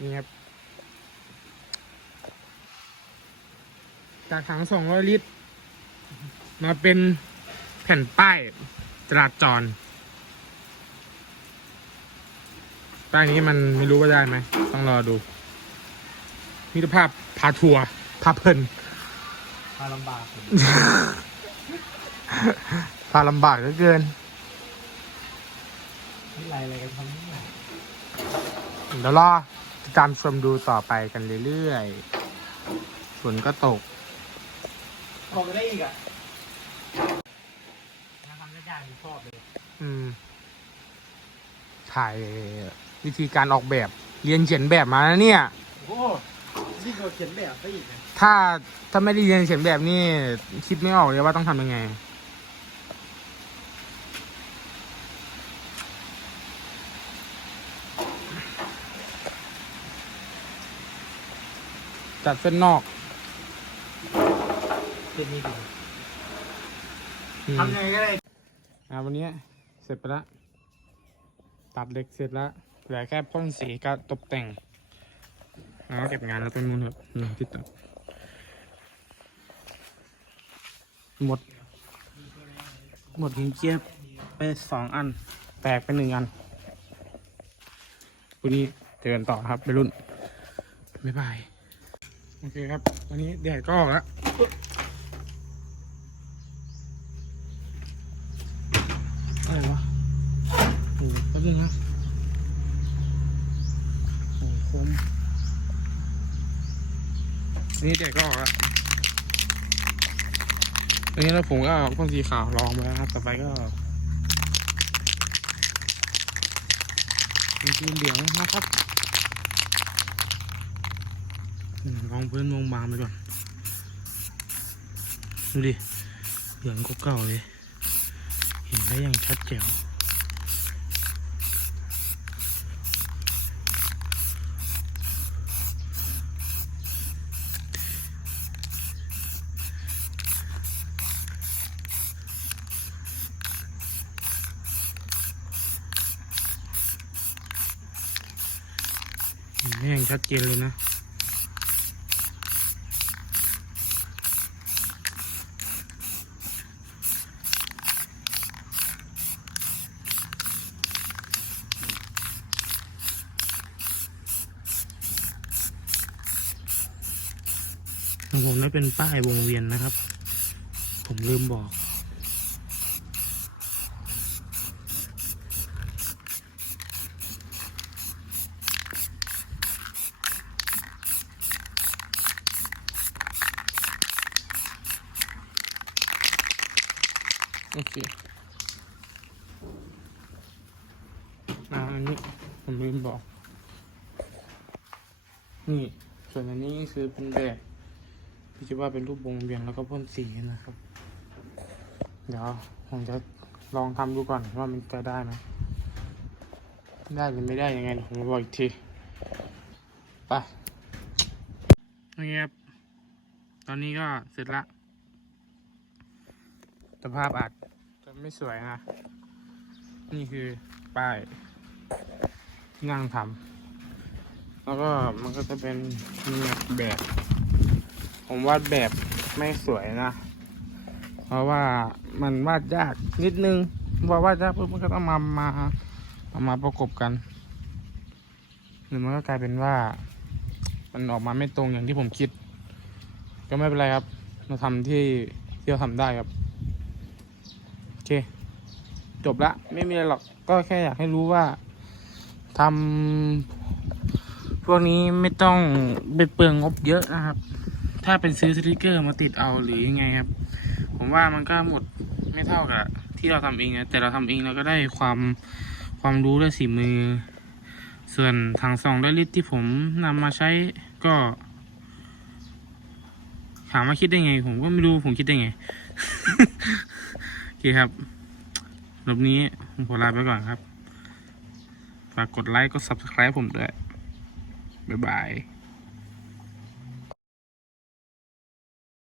นี่ครับจากถังสองร้อยลิตร มาเป็นแผ่นป้ายจราจร ป้ายนี้มันไม่รู้ว่าได้ไหม ต้องรอดูมิตรภาพพาทัวร์พาเพลินพาลำบากผมพาลำบากเหลือเกินนี่ไรอะไรกันทำนี่เดี๋ยวรอ ติดตามชมดูต่อไปกันเรื่อยๆฝนก็ตกพอไม่ได้อีกอะงานทำยากๆผมชอบเลยอืม ถ่ายวิธีการออกแบบเรียนเขียนแบบมานะเนี่ย โอ้นี่ก็เขียนแบบซะอีกนะถ้าถ้าไม่ได้เรียนเขียนแบบนี่คิดไม่ออกเลยว่าต้องทำยังไง จัดเส้นนอกเป็นนี่ดีอืมทำยังไงก็ได้อ่าวันนี้เสร็จไปแล้วตัดเหล็กเสร็จแล้วเหลือแค่พ่นสีกับตกแต่งแล้วก็เก็บงานแล้วตรงนู้นครับนี่ที่ตัดหมด หมดหินเจี๊ยบไปสองอัน แตกไปหนึ่งอันวันนี้เจอกันต่อครับไปรุ่น บ๊ายบาย โอเคครับวันนี้แดดก็ออกแล้วอะไรวะโอ้โหแป๊บนึงนะโอ้คมนนี้เด็กก็ออกแล้วอันนี้แล้วผมก็เอาพ่นสีขาวลองไปแล้วครับ ต่อไปก็เป็นสีเหลืองนะครับ มลองพื้นมองบางไปก่อน ดูดิ เหลืองก็เก่าเลย เห็นได้อย่างชัดแจ๋วเห็นได้อย่างชัดเจนเลยนะ ของผมนั่นเป็นป้ายวงเวียนนะครับ ผมลืมบอก โอเคอ่าอันนี้ผมลืมบอก นี่ ส่วนอันนี้คือเป็นแบบ ที่จะว่าเป็นรูปวงเวียนแล้วก็พ่นสีนะครับ เดี๋ยวผมจะลองทำดูก่อนว่ามันจะได้ไหมได้หรือไม่ได้ยังไงเดี๋ยวผมบอกอีกทีไปนี่ครับตอนนี้ก็เสร็จละสภาพอาจจะไม่สวยนะ นี่คือป้ายที่นั่งทำแล้วก็มันก็จะเป็นแบบ ผมวาดแบบไม่สวยนะ เพราะว่ามันวาดยากนิดนึงพอวาดยากปุ๊บมันก็ต้องมามาเอามาประกบกันหรือมันก็กลายเป็นว่า มันออกมาไม่ตรงอย่างที่ผมคิด ก็ไม่เป็นไรครับ เราทำที่ที่เราทำได้ครับ โอเค จบละ ไม่มีอะไรหรอก ก็แค่อยากให้รู้ว่าทำพวกนี้ไม่ต้องไปเปลืองงบเยอะนะครับ ถ้าเป็นซื้อสติกเกอร์มาติดเอาหรือยังไงครับ ผมว่ามันก็หมดไม่เท่ากับที่เราทำเองนะแต่เราทำเองเราก็ได้ความความรู้และสีมือ ส่วนทางซองได้ลิตรที่ผมนำมาใช้ก็ถามว่าคิดได้ไง ผมก็ไม่รู้ผมคิดได้ไงโอเคครับรอบนี้ผมขอลาไปก่อนครับ ฝากกดไลค์กด subscribe ผมด้วย บ๊ายบาย